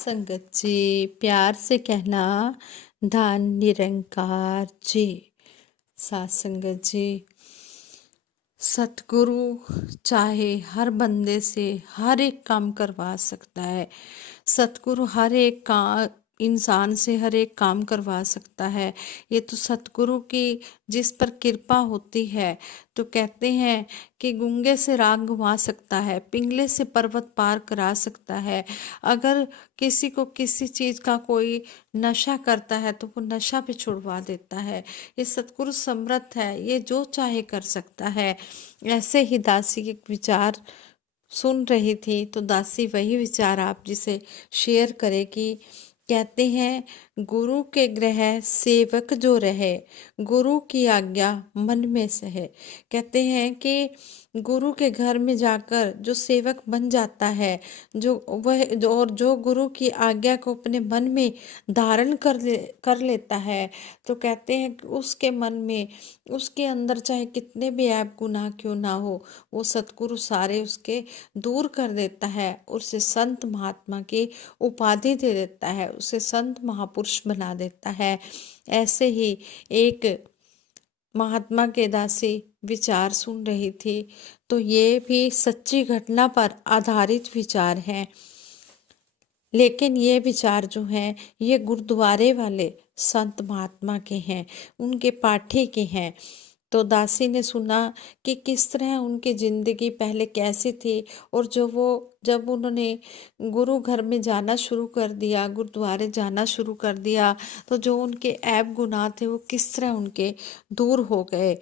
संगत जी, प्यार से कहना धन निरंकार जी। साथ संगत जी, सतगुरु चाहे हर बंदे से हर एक काम करवा सकता है। सतगुरु हर एक का इंसान से हर एक काम करवा सकता है। ये तो सतगुरु की जिस पर कृपा होती है। तो कहते हैं कि गूंगे से राग गंवा सकता है, पिंगले से पर्वत पार करा सकता है। अगर किसी को किसी चीज का कोई नशा करता है तो वो नशा भी छुड़वा देता है। ये सतगुरु समर्थ है, ये जो चाहे कर सकता है। ऐसे ही दासी के विचार सुन रही थी तो दासी वही विचार आप जिसे शेयर करेगी। कहते हैं गुरु के ग्रह सेवक जो रहे, गुरु की आज्ञा मन में सहे। कहते हैं कि गुरु के घर में जाकर जो सेवक बन जाता है, जो गुरु की आज्ञा को अपने मन में धारण कर लेता है, तो कहते हैं कि उसके मन में, उसके अंदर चाहे कितने भी ऐब गुनाह क्यों ना हो, वो सतगुरु सारे उसके दूर कर देता है। उसे संत महात्मा की उपाधि दे देता है, उसे संत महापुरुष बना देता है। ऐसे ही एक महात्मा के दासी विचार सुन रही थी तो ये भी सच्ची घटना पर आधारित विचार हैं। लेकिन ये विचार जो हैं ये गुरुद्वारे वाले संत महात्मा के हैं, उनके पाठी के हैं। तो दासी ने सुना कि किस तरह उनकी जिंदगी पहले कैसी थी, और जब उन्होंने गुरु घर में जाना शुरू कर दिया, गुरुद्वारे जाना शुरू कर दिया, तो जो उनके ऐब गुनाह थे वो किस तरह उनके दूर हो गए।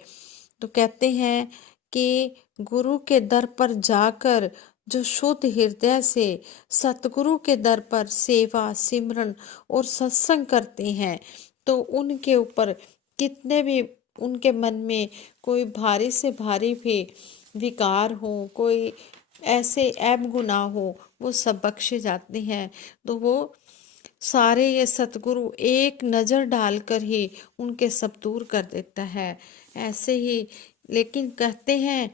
तो कहते हैं कि गुरु के दर पर जाकर जो शुद्ध हृदय से सतगुरु के दर पर सेवा सिमरन और सत्संग करते हैं, तो उनके ऊपर कितने भी उनके मन में कोई भारी से भारी भी विकार हो, कोई ऐसे ऐब गुनाह हो, वो सब बख्शे जाते हैं। तो वो सारे ये सतगुरु एक नज़र डालकर ही उनके सब दूर कर देता है। ऐसे ही लेकिन कहते हैं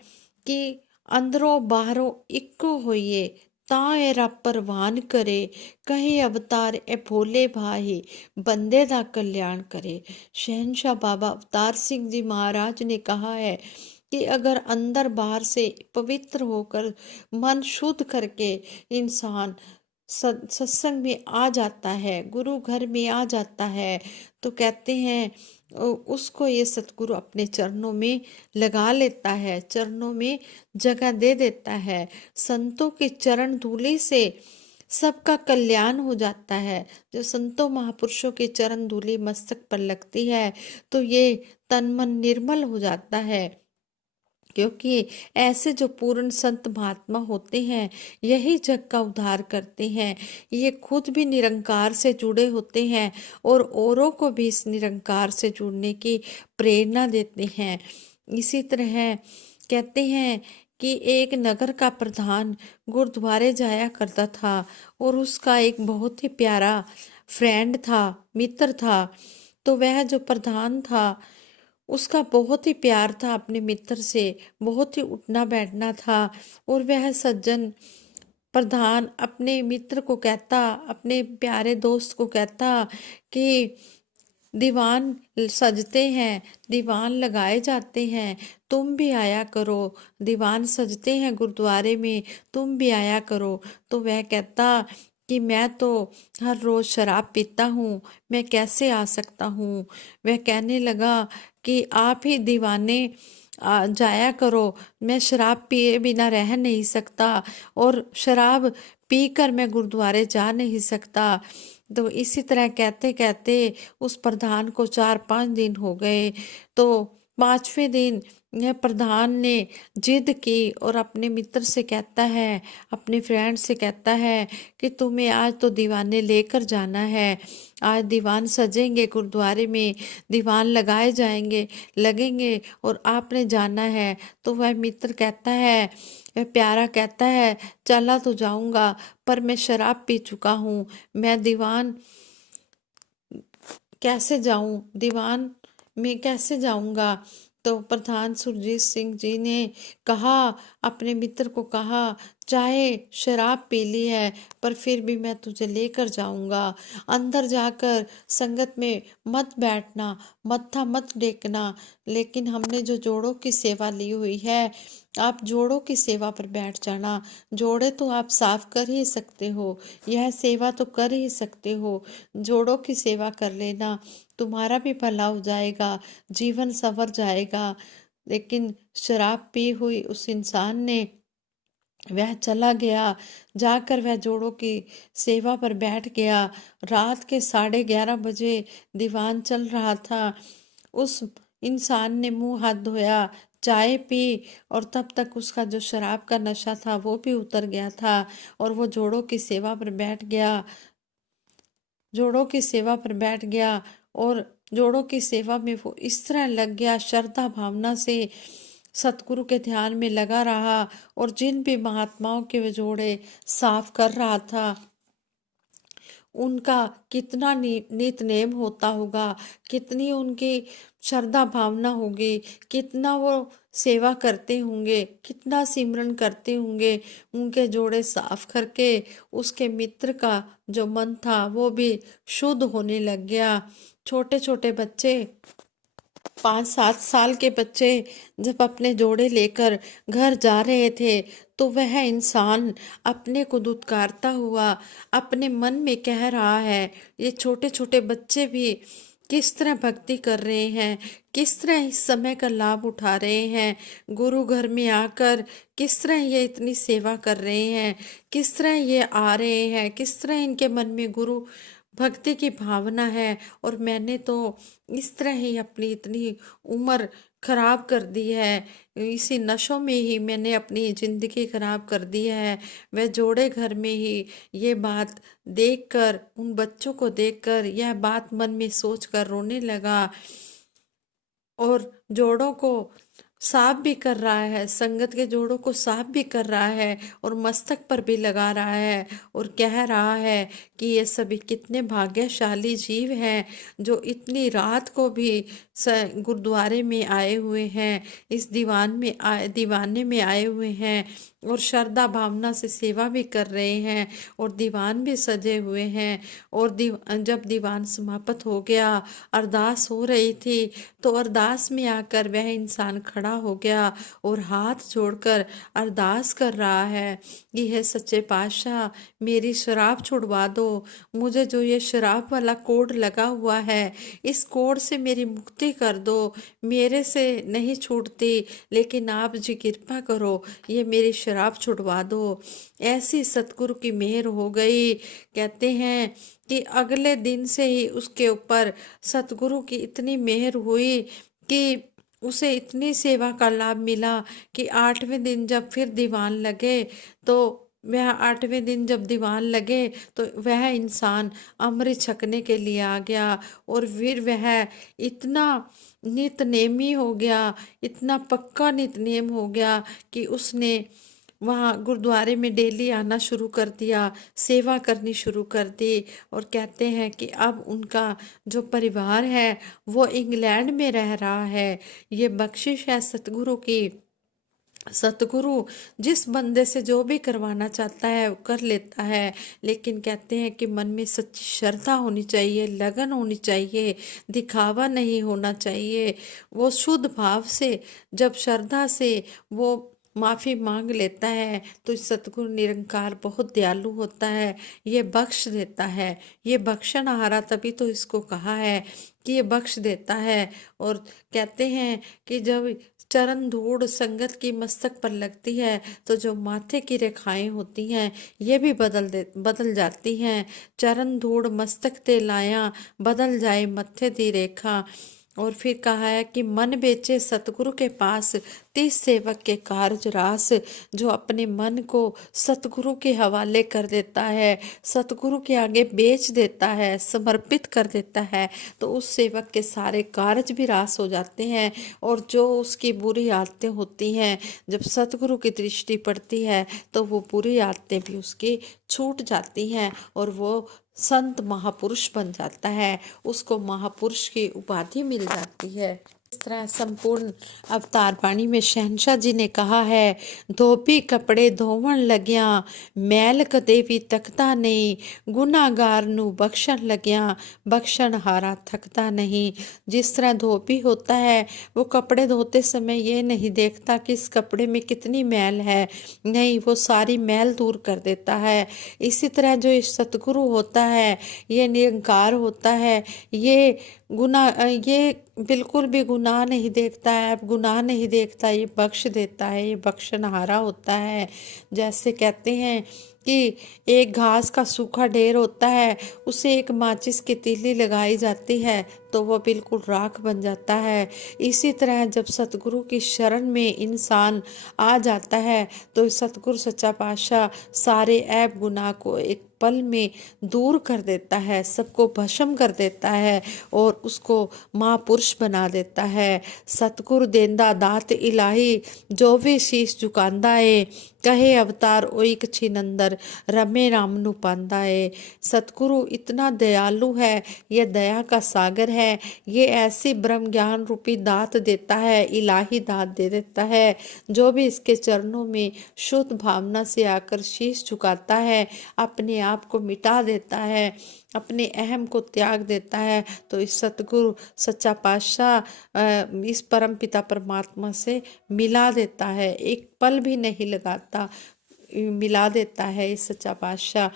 कि अंदरों बाहरों इक्को होइए, तां रब परवान करे, कहे अवतार ए भोले भाई, बंदे दा कल्याण करे। शहनशाह बाबा अवतार सिंह जी महाराज ने कहा है कि अगर अंदर बाहर से पवित्र होकर मन शुद्ध करके इंसान सत्संग में आ जाता है, गुरु घर में आ जाता है, तो कहते हैं उसको ये सतगुरु अपने चरणों में लगा लेता है, चरणों में जगह दे देता है। संतों की चरण धूलि से सबका कल्याण हो जाता है। जो संतों महापुरुषों की चरण धूलि मस्तक पर लगती है तो ये तन मन निर्मल हो जाता है, क्योंकि ऐसे जो पूर्ण संत महात्मा होते हैं यही जग का उद्धार करते हैं। ये खुद भी निरंकार से जुड़े होते हैं और औरों को भी इस निरंकार से जुड़ने की प्रेरणा देते हैं। इसी तरह कहते हैं कि एक नगर का प्रधान गुरुद्वारे जाया करता था और उसका एक बहुत ही प्यारा फ्रेंड था, मित्र था। तो वह जो प्रधान था उसका बहुत ही प्यार था अपने मित्र से, बहुत ही उठना बैठना था। और वह सज्जन प्रधान अपने मित्र को कहता, अपने प्यारे दोस्त को कहता कि दीवान सजते हैं, दीवान लगाए जाते हैं, तुम भी आया करो। दीवान सजते हैं गुरुद्वारे में, तुम भी आया करो। तो वह कहता कि मैं तो हर रोज शराब पीता हूँ, मैं कैसे आ सकता हूँ। वह कहने लगा कि आप ही दीवाने जाया करो, मैं शराब पिए बिना रह नहीं सकता और शराब पीकर मैं गुरुद्वारे जा नहीं सकता। तो इसी तरह कहते कहते उस प्रधान को 4-5 दिन हो गए। तो 5वें दिन यह प्रधान ने जिद की और अपने मित्र से कहता है, अपने फ्रेंड से कहता है कि तुम्हें आज तो दीवाने लेकर जाना है। आज दीवान सजेंगे गुरुद्वारे में, दीवान लगाए जाएंगे, लगेंगे और आपने जाना है। तो वह मित्र कहता है, वह प्यारा कहता है, चला तो जाऊंगा पर मैं शराब पी चुका हूँ, मैं दीवान कैसे जाऊं, दीवान में कैसे जाऊंगा। तो प्रधान सुरजीत सिंह जी ने कहा, अपने मित्र को कहा, चाहे शराब पी ली है, पर फिर भी मैं तुझे लेकर जाऊंगा। अंदर जाकर संगत में मत बैठना, मत्था मत टेकना। लेकिन हमने जो जोड़ों की सेवा ली हुई है, आप जोड़ों की सेवा पर बैठ जाना। जोड़े तो आप साफ कर ही सकते हो, यह सेवा तो कर ही सकते हो। जोड़ों की सेवा कर लेना, तुम्हारा भी भला हो जाएगा, जीवन संवर जाएगा। लेकिन शराब पी हुई उस इंसान ने, वह चला गया, जाकर वह जोड़ों की सेवा पर बैठ गया। रात के 11:30 बजे दीवान चल रहा था। उस इंसान ने मुंह हाथ धोया, चाय पी, और तब तक उसका जो शराब का नशा था वो भी उतर गया था, और वो जोड़ों की सेवा पर बैठ गया। जोड़ों की सेवा पर बैठ गया, और जोड़ों की सेवा में वो इस तरह लग गया, श्रद्धा भावना से सतगुरु के ध्यान में लगा रहा। और जिन भी महात्माओं के वे जोड़े साफ कर रहा था, उनका कितना नित नेम होता होगा, कितनी उनकी श्रद्धा भावना होगी, कितना वो सेवा करते होंगे, कितना सिमरन करते होंगे। उनके जोड़े साफ करके उसके मित्र का जो मन था वो भी शुद्ध होने लग गया। छोटे छोटे बच्चे, 5-7 साल के बच्चे जब अपने जोड़े लेकर घर जा रहे थे, तो वह इंसान अपने को दुत्कारता हुआ अपने मन में कह रहा है, ये छोटे छोटे बच्चे भी किस तरह भक्ति कर रहे हैं, किस तरह इस समय का लाभ उठा रहे हैं, गुरु घर में आकर किस तरह ये इतनी सेवा कर रहे हैं, किस तरह ये आ रहे हैं, किस तरह इनके मन में गुरु भक्ति की भावना है। और मैंने तो इस तरह ही अपनी इतनी उम्र खराब कर दी है, इसी नशों में ही मैंने अपनी ज़िंदगी खराब कर दी है। वह जोड़े घर में ही ये बात देखकर, उन बच्चों को देखकर यह बात मन में सोचकर रोने लगा, और जोड़ों को साफ भी कर रहा है, संगत के जोड़ों को साफ भी कर रहा है, और मस्तक पर भी लगा रहा है, और कह रहा है कि ये सभी कितने भाग्यशाली जीव हैं जो इतनी रात को भी गुरुद्वारे में आए हुए हैं, इस दीवाने में आए हुए हैं, और श्रद्धा भावना से सेवा भी कर रहे हैं, और दीवान भी सजे हुए हैं। और जब दीवान समाप्त हो गया, अरदास हो रही थी, तो अरदास में आकर वह इंसान खड़ा हो गया और हाथ जोड़कर अरदास कर रहा है कि हे सच्चे पातशाह, मेरी शराब छुड़वा दो, मुझे जो ये शराब वाला कोड लगा हुआ है, इस कोड से मेरी मुक्ति कर दो। मेरे से नहीं छूटती, लेकिन आप जी कृपा करो, ये मेरी शराब छुड़वा दो। ऐसी सतगुरु की मेहर हो गई। कहते हैं कि अगले दिन से ही उसके ऊपर सतगुरु की इतनी मेहर हुई कि उसे इतनी सेवा का लाभ मिला कि 8वें दिन जब फिर दीवान लगे, तो वह 8वें दिन जब दीवान लगे, तो वह इंसान अमृत छकने के लिए आ गया। और फिर वह इतना नितनेमी हो गया, इतना पक्का नितनेम हो गया कि उसने वहाँ गुरुद्वारे में डेली आना शुरू कर दिया, सेवा करनी शुरू कर दी। और कहते हैं कि अब उनका जो परिवार है वो इंग्लैंड में रह रहा है। ये बख्शिश है सतगुरु की। सतगुरु जिस बंदे से जो भी करवाना चाहता है वो कर लेता है, लेकिन कहते हैं कि मन में सच्ची श्रद्धा होनी चाहिए, लगन होनी चाहिए, दिखावा नहीं होना चाहिए। वो शुद्ध भाव से, जब श्रद्धा से वो माफ़ी मांग लेता है, तो सतगुरु निरंकार बहुत दयालु होता है, ये बख्श देता है। ये बख्शनहारा, तभी तो इसको कहा है कि ये बख्श देता है। और कहते हैं कि जब चरण धूड़ संगत की मस्तक पर लगती है, तो जो माथे की रेखाएं होती हैं ये भी बदल जाती हैं। चरण धूड़ मस्तक ते लाया, बदल जाए मत्थे दी रेखा। और फिर कहा है कि मन बेचे सतगुरु के पास, 30 सेवक के कार्य रास। जो अपने मन को सतगुरु के हवाले कर देता है, सतगुरु के आगे बेच देता है, समर्पित कर देता है, तो उस सेवक के सारे कार्य भी रास हो जाते हैं। और जो उसकी बुरी आदतें होती हैं, जब सतगुरु की दृष्टि पड़ती है, तो वो बुरी आदतें भी उसकी छूट जाती हैं, और वो संत महापुरुष बन जाता है, उसको महापुरुष की उपाधि मिल जाती है। इस तरह संपूर्ण अवतार बाणी में शहंशाह जी ने कहा है, धोबी कपड़े धोवन लग्या, मैल कदे भी तकता नहीं, गुनाहगार नू बख्शण लग्या, बख्शण हारा थकता नहीं। जिस तरह धोबी होता है, वो कपड़े धोते समय ये नहीं देखता कि इस कपड़े में कितनी मैल है, नहीं, वो सारी मैल दूर कर देता है। इसी तरह जो इस सतगुरु होता है, ये निरंकार होता है, ये बिल्कुल भी गुनाह नहीं देखता है, गुनाह नहीं देखता, ये बख्श देता है, ये बख्शनहारा होता है। जैसे कहते हैं कि एक घास का सूखा ढेर होता है, उसे एक माचिस की तीली लगाई जाती है तो वह बिल्कुल राख बन जाता है। इसी तरह जब सतगुरु की शरण में इंसान आ जाता है तो सतगुरु सच्चा पातशाह सारे ऐब गुनाह को एक पल में दूर कर देता है, सबको भस्म कर देता है और उसको महापुरुष बना देता है। सतगुरु देंदा दात इलाही, जो भी शीश झुकांदा है, कहे अवतार ओई छिनंदर, रमे राम नु पांदा है। सतगुरु इतना दयालु है, ये दया का सागर है, ये ऐसी ब्रह्म ज्ञान रूपी दात देता है, इलाही दात दे देता है। जो भी इसके चरणों में शुद्ध भावना से आकर शीश झुकाता है, अपने आप को मिटा देता है, अपने अहम को त्याग देता है, तो इस सतगुरु सच्चा पातशाह इस परम पिता परमात्मा से मिला देता है, एक पल भी नहीं लगाता, मिला देता है इस सच्चा पातशाह।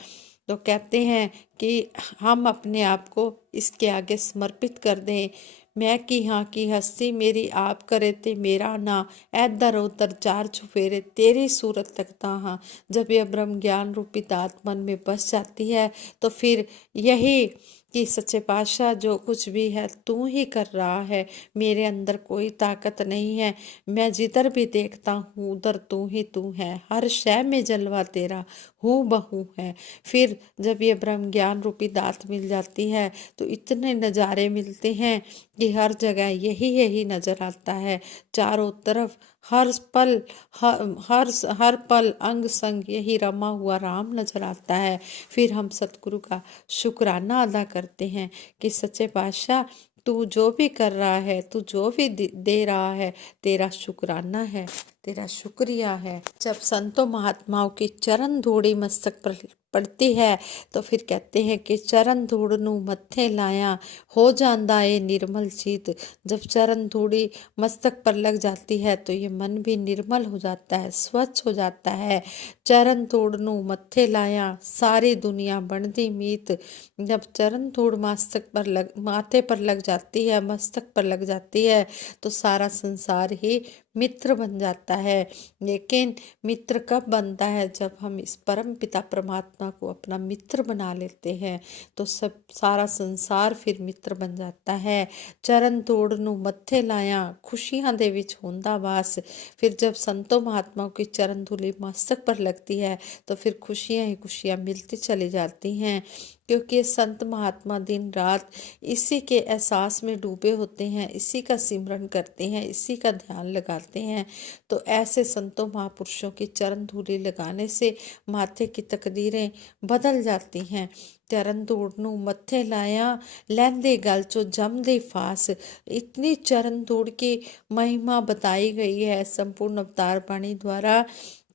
तो कहते हैं कि हम अपने आप को इसके आगे समर्पित कर दें। मैं की हाँ की हस्ती मेरी आप करे ते मेरा ना, ऐदर उधर चार छुफेरे तेरी सूरत तकता हाँ। जब यह ब्रह्म ज्ञान रूपी दात मन में बस जाती है तो फिर यही कि सच्चे पातशाह जो कुछ भी है तू ही कर रहा है, मेरे अंदर कोई ताकत नहीं है, मैं जिधर भी देखता हूँ उधर तू है, हर शय में जलवा तेरा हूँ बहू है। फिर जब ये ब्रह्म ज्ञान रूपी दात मिल जाती है तो इतने नज़ारे मिलते हैं कि हर जगह यही यही नज़र आता है, चारों तरफ हर पल हर पल अंग संग यही रमा हुआ राम नजर आता है। फिर हम सतगुरु का शुक्राना अदा करते हैं कि सच्चे पातशाह तू जो भी कर रहा है, तू जो भी दे रहा है, तेरा शुक्राना है, तेरा शुक्रिया है। जब संतों महात्माओं की चरण धूड़ी मस्तक पर पड़ती है तो फिर कहते हैं कि चरण धूड़ नू मत्थे लाया, हो जांदा ए निर्मल चीत। जब चरण धूड़ी मस्तक पर लग जाती है तो ये मन भी निर्मल हो जाता है, स्वच्छ हो जाता है। चरण धूड़ नू मत्थे लाया, सारी दुनिया बनती मीत। जब चरण धूड़ माथे पर लग जाती है, मस्तक पर लग जाती है तो सारा संसार ही मित्र बन जाता है। लेकिन मित्र कब बनता है? जब हम इस परम पिता परमात्मा को अपना मित्र बना लेते हैं तो सब सारा संसार फिर मित्र बन जाता है। चरण तोड़ नू मत्थे लाया, खुशियां दे विच होंदा वास। फिर जब संतों महात्माओं की चरण धूलि मस्तक पर लगती है तो फिर खुशियां ही खुशियां मिलती चली जाती हैं, क्योंकि संत महात्मा दिन रात इसी के एहसास में डूबे होते हैं, इसी का सिमरन करते हैं, इसी का ध्यान लगाते हैं। तो ऐसे संतों महापुरुषों की चरण धूलि लगाने से माथे की तकदीरें बदल जाती हैं। चरण धूड़ नू मत्थे लाया, लैंदे गल चो जमदे फास। इतनी चरण धूड़ की महिमा बताई गई है संपूर्ण अवतार बाणी द्वारा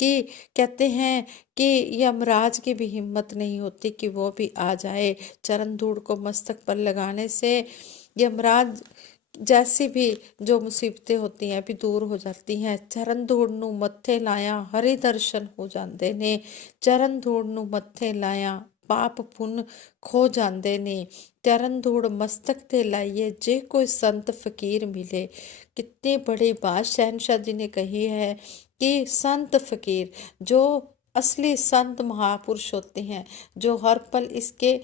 कि कहते हैं कि यमराज की भी हिम्मत नहीं होती कि वो भी आ जाए। चरण धूड़ को मस्तक पर लगाने से यमराज जैसी भी जो मुसीबतें होती हैं भी दूर हो जाती हैं। चरण धूड़ नू मत्थे लाया, हरि दर्शन हो जाते ने। चरण धूड़ नू मत्थे लाया, पाप पुण्य खो जाते ने। चरण धूड़ मस्तक ते लाइए, जे कोई संत फकीर मिले। कितनी बड़ी बात शहनशाह जी ने कही है कि संत फकीर, जो असली संत महापुरुष होते हैं, जो हर पल इसके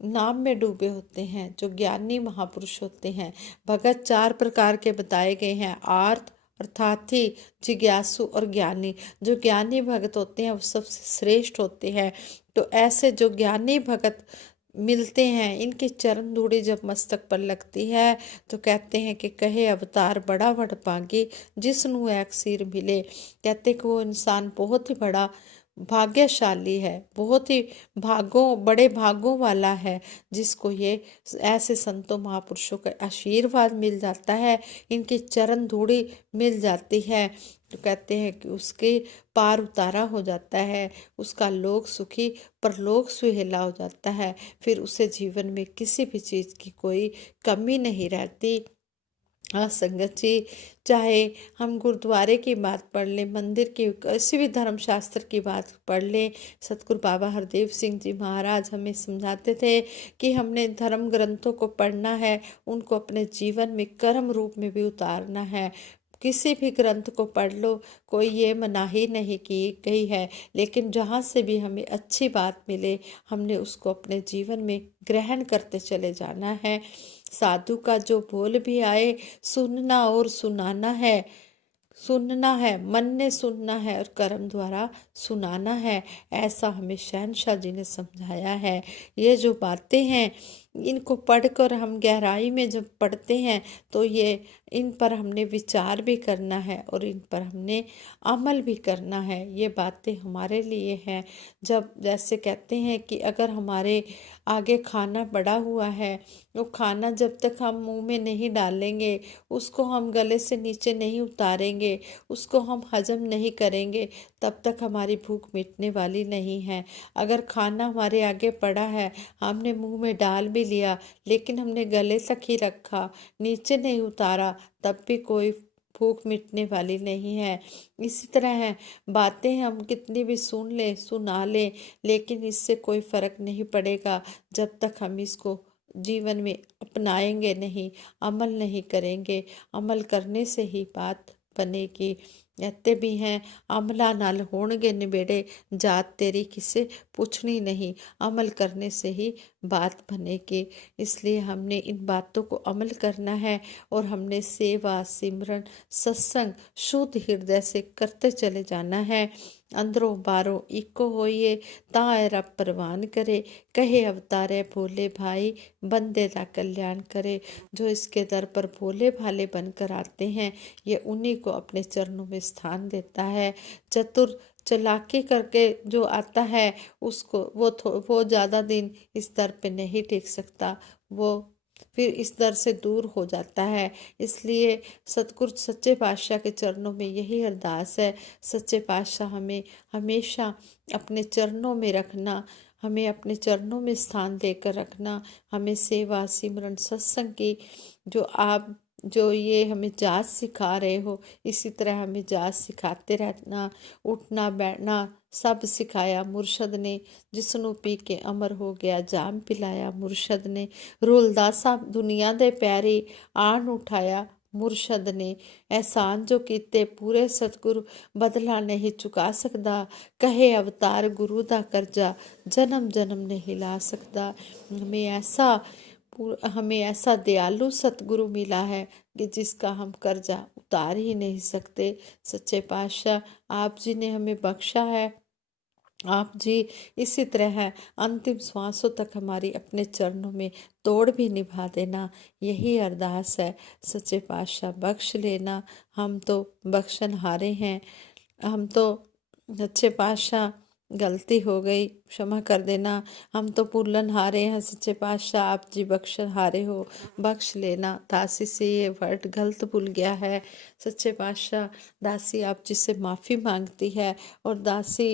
नाम में डूबे होते हैं, जो ज्ञानी महापुरुष होते हैं। भगत चार प्रकार के बताए गए हैं, आर्त अर्थार्थी, जिज्ञासु और ज्ञानी। जो ज्ञानी भगत होते हैं वो सबसे श्रेष्ठ होते हैं। तो ऐसे जो ज्ञानी भगत मिलते हैं, इनकी चरण धूड़ी जब मस्तक पर लगती है तो कहते हैं कि कहे अवतार बड़ा वड पागी, जिसनू एक सिर मिले। कहते कि वो इंसान बहुत ही बड़ा भाग्यशाली है, बहुत ही बड़े भागों वाला है जिसको ये ऐसे संतों महापुरुषों का आशीर्वाद मिल जाता है, इनकी चरण धूड़ी मिल जाती है। तो कहते हैं कि उसके पार उतारा हो जाता है, उसका लोक सुखी परलोक सुहेला हो जाता है। फिर उसे जीवन में किसी भी चीज़ की कोई कमी नहीं रहती। हाँ संगत जी, चाहे हम गुरुद्वारे की बात पढ़ लें, मंदिर की, किसी भी धर्म शास्त्र की बात पढ़ लें, सतगुरु बाबा हरदेव सिंह जी महाराज हमें समझाते थे कि हमने धर्म ग्रंथों को पढ़ना है, उनको अपने जीवन में कर्म रूप में भी उतारना है। किसी भी ग्रंथ को पढ़ लो, कोई ये मनाही नहीं की गई है, लेकिन जहाँ से भी हमें अच्छी बात मिले हमने उसको अपने जीवन में ग्रहण करते चले जाना है। साधु का जो बोल भी आए सुनना और सुनाना है, सुनना है, मन ने सुनना है और कर्म द्वारा सुनाना है, ऐसा हमें शहनशाह जी ने समझाया है। ये जो बातें हैं इनको पढ़कर हम गहराई में जब पढ़ते हैं तो ये इन पर हमने विचार भी करना है और इन पर हमने अमल भी करना है। ये बातें हमारे लिए हैं। जब जैसे कहते हैं कि अगर हमारे आगे खाना पड़ा हुआ है, वो खाना जब तक हम मुंह में नहीं डालेंगे, उसको हम गले से नीचे नहीं उतारेंगे, उसको हम हजम नहीं करेंगे, तब तक हमारी भूख मिटने वाली नहीं है। अगर खाना हमारे आगे पड़ा है, हमने मुंह में डाल भी लिया लेकिन हमने गले तक ही रखा, नीचे नहीं उतारा, तब भी कोई भूख मिटने वाली नहीं है। इसी तरह है, बातें हम कितनी भी सुन लें, सुना लें, लेकिन इससे कोई फर्क नहीं पड़ेगा जब तक हम इसको जीवन में अपनाएंगे नहीं, अमल नहीं करेंगे। अमल करने से ही बात बनेगी। कहते भी हैं, अमला नाल होणगे निबेड़े, जात तेरी किसे पूछनी नहीं। अमल करने से ही बात बनेगी। इसलिए हमने इन बातों को अमल करना है और हमने सेवा सिमरन सत्संग शुद्ध हृदय से करते चले जाना है। अंदरों बारों इको होइए, ताए रब परवान करे, कहे अवतारे भोले भाई, बंदे दा कल्याण करे। जो इसके दर पर भोले भाले बनकर आते हैं, ये उन्हीं को अपने चरणों में स्थान देता है। चतुर चालाकी करके जो आता है उसको वो ज़्यादा दिन इस दर पे नहीं टिक सकता, वो फिर इस दर से दूर हो जाता है। इसलिए सतगुरु सच्चे पातशाह के चरणों में यही अरदास है, सच्चे पातशाह हमें हमेशा अपने चरणों में रखना, हमें अपने चरणों में स्थान देकर रखना। हमें सेवा सिमरन सत्संग की जो ये हमें जाच सिखा रहे हो, इसी तरह हमें जाच सिखाते रहना। उठना बैठना सब सिखाया मुर्शद ने, जिसनों पी के अमर हो गया जाम पिलाया मुर्शद ने। रुलदासा दुनिया दे पैरी आन उठाया मुर्शद ने। एहसान जो कीते पूरे सतगुरु बदला नहीं चुका सकता, कहे अवतार गुरु दा करजा जन्म जन्म नहीं ला सकता। हमें ऐसा दयालु सतगुरु मिला है कि जिसका हम कर्जा उतार ही नहीं सकते। सच्चे पातशाह आप जी ने हमें बख्शा है, आप जी इसी तरह है अंतिम श्वासों तक हमारी अपने चरणों में तोड़ भी निभा देना। यही अरदास है, सच्चे पातशाह बख्श लेना। हम तो बख्शनहारे हैं, हम तो सच्चे पातशाह गलती हो गई क्षमा कर देना। हम तो भूलनहारे हैं, सच्चे पातशाह आप जी बख्शनहारे हो, बख्श लेना। दासी से ये वर्ड गलत भूल गया है, सच्चे पातशाह दासी आप जी से माफ़ी मांगती है और दासी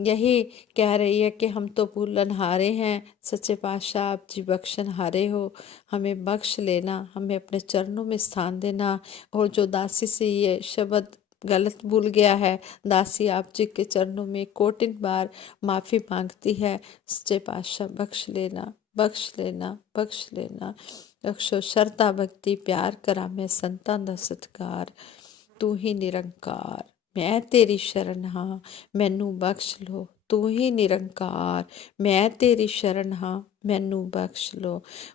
यही कह रही है कि हम तो भूलनहारे हैं, सच्चे पातशाह आप जी बख्शनहारे हो, हमें बख्श लेना, हमें अपने चरणों में स्थान देना। और जो दासी से ये शब्द गलत भूल गया है, दासी आप जी के चरणों में कोटिन बार माफ़ी मांगती है। सच्चे पातशाह बख्श लेना, बख्श लेना, बख्श लेना। बख्शो श्रद्धा भक्ति प्यार करा मैं संतां दा सत्कार, तू ही निरंकार मैं तेरी शरण हाँ मैनू बख्श लो। तू ही निरंकार मैं तेरी शरण हाँ मैनू बख्श लो।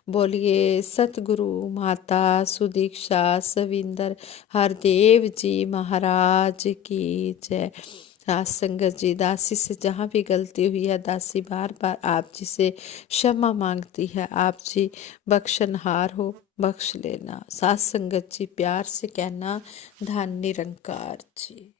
बोलिए सतगुरु माता सुदीक्षा सविंदर हरदेव जी महाराज की जय। सात संगत जी, दासी से जहाँ भी गलती हुई है, दासी बार बार आप जी से क्षमा मांगती है। आप जी बख्शनहार हो, बख्श लेना। सात संगत जी प्यार से कहना, धन निरंकार जी।